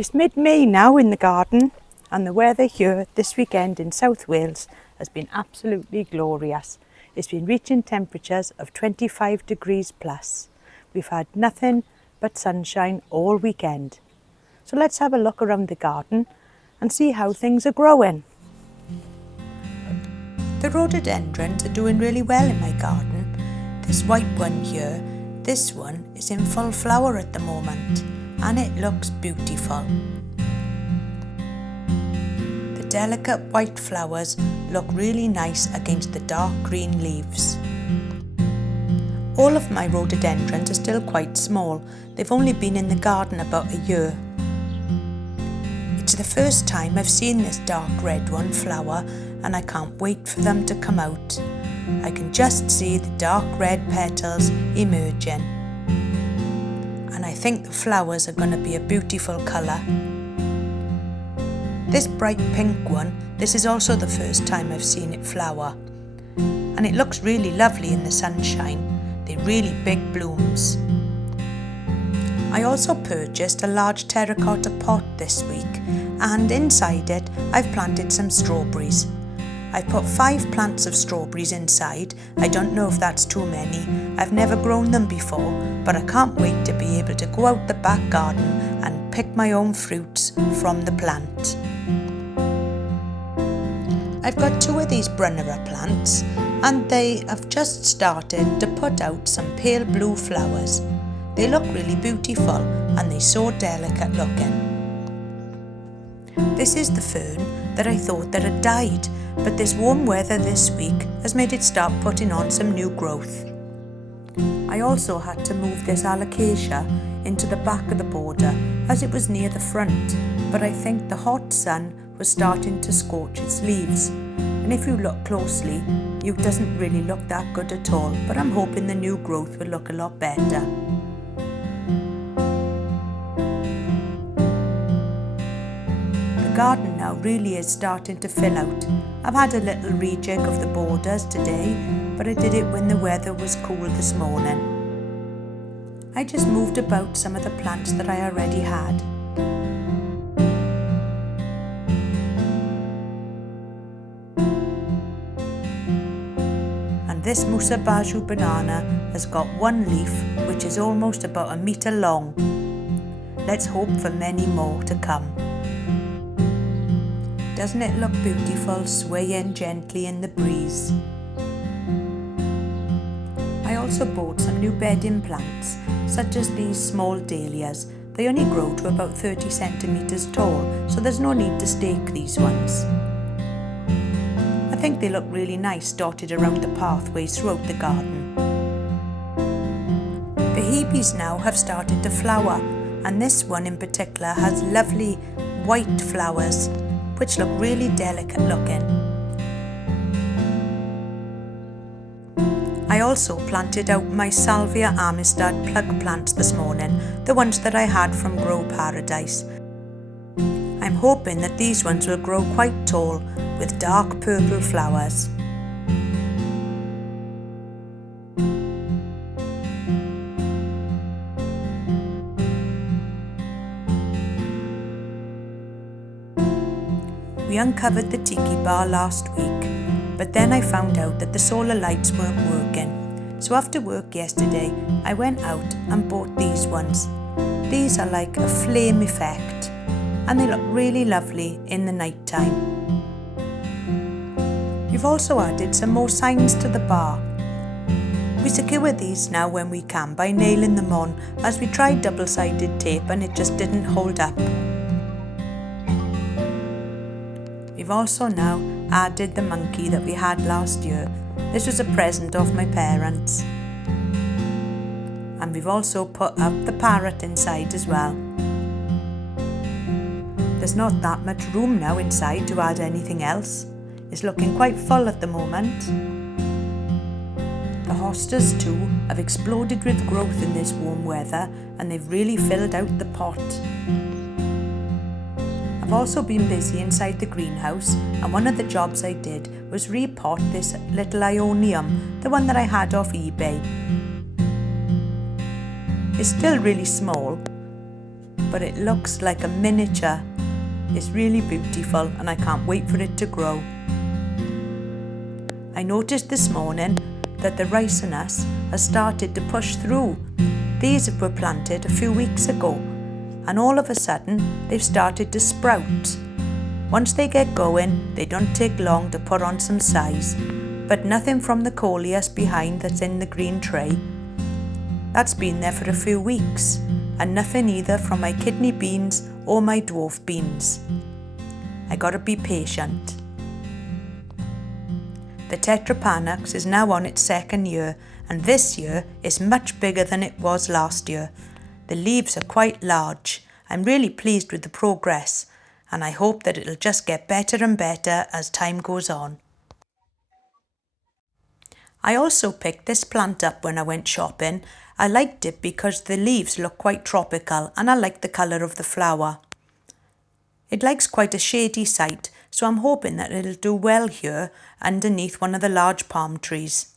It's mid-May now in the garden, and the weather here this weekend in South Wales has been absolutely glorious. It's been reaching temperatures of 25 degrees plus. We've had nothing but sunshine all weekend. So let's have a look around the garden and see how things are growing. The rhododendrons are doing really well in my garden. This white one here, this one is in full flower at the moment, and it looks beautiful. The delicate white flowers look really nice against the dark green leaves. All of my rhododendrons are still quite small. They've only been in the garden about a year. It's the first time I've seen this dark red one flower, and I can't wait for them to come out. I can just see the dark red petals emerging. And I think the flowers are going to be a beautiful colour. This bright pink one, this is also the first time I've seen it flower. And it looks really lovely in the sunshine. They're really big blooms. I also purchased a large terracotta pot this week, and inside it I've planted some strawberries. I've put 5 plants of strawberries inside. I don't know if that's too many. I've never grown them before, but I can't wait to be able to go out the back garden and pick my own fruits from the plant. I've got 2 of these Brunnera plants, and they have just started to put out some pale blue flowers. They look really beautiful, and they're so delicate looking. This is the fern that I thought that had died, but this warm weather this week has made it start putting on some new growth. I also had to move this alocasia into the back of the border as it was near the front, but I think the hot sun was starting to scorch its leaves, and if you look closely, it doesn't really look that good at all, but I'm hoping the new growth will look a lot better. The garden now really is starting to fill out. I've had a little rejig of the borders today, but I did it when the weather was cool this morning. I just moved about some of the plants that I already had. And this Musa Baju banana has got 1 leaf, which is almost about 1 metre long. Let's hope for many more to come. Doesn't it look beautiful, swaying gently in the breeze? I also bought some new bedding plants, such as these small dahlias. They only grow to about 30 centimetres tall, so there's no need to stake these ones. I think they look really nice dotted around the pathways throughout the garden. The hebes now have started to flower, and this one in particular has lovely white flowers, which look really delicate looking. I also planted out my Salvia Amistad plug plants this morning, the ones that I had from Grow Paradise. I'm hoping that these ones will grow quite tall with dark purple flowers. We uncovered the tiki bar last week, but then I found out that the solar lights weren't working. So after work yesterday, I went out and bought these ones. These are like a flame effect, and they look really lovely in the night time. We've also added some more signs to the bar. We secure these now when we can by nailing them on, as we tried double-sided tape and it just didn't hold up. We've also now added the monkey that we had last year. This was a present of my parents. And we've also put up the parrot inside as well. There's not that much room now inside to add anything else. It's looking quite full at the moment. The hostas too have exploded with growth in this warm weather, and they've really filled out the pot. I've also been busy inside the greenhouse, and one of the jobs I did was repot this little Ionium, the one that I had off eBay. It's still really small, but it looks like a miniature. It's really beautiful and I can't wait for it to grow. I noticed this morning that the ricinus has started to push through. These were planted a few weeks ago and all of a sudden they've started to sprout. Once they get going, they don't take long to put on some size, but nothing from the coleus behind that's in the green tray. That's been there for a few weeks, and nothing either from my kidney beans or my dwarf beans. I gotta be patient. The Tetrapanax is now on its second year, and this year is much bigger than it was last year. The leaves are quite large. I'm really pleased with the progress, and I hope that it'll just get better and better as time goes on. I also picked this plant up when I went shopping. I liked it because the leaves look quite tropical and I like the colour of the flower. It likes quite a shady site, so I'm hoping that it'll do well here underneath one of the large palm trees.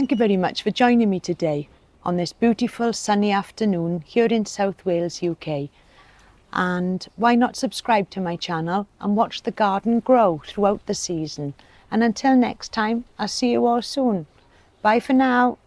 Thank you very much for joining me today on this beautiful sunny afternoon here in South Wales, UK. And why not subscribe to my channel and watch the garden grow throughout the season. And until next time, I'll see you all soon. Bye for now.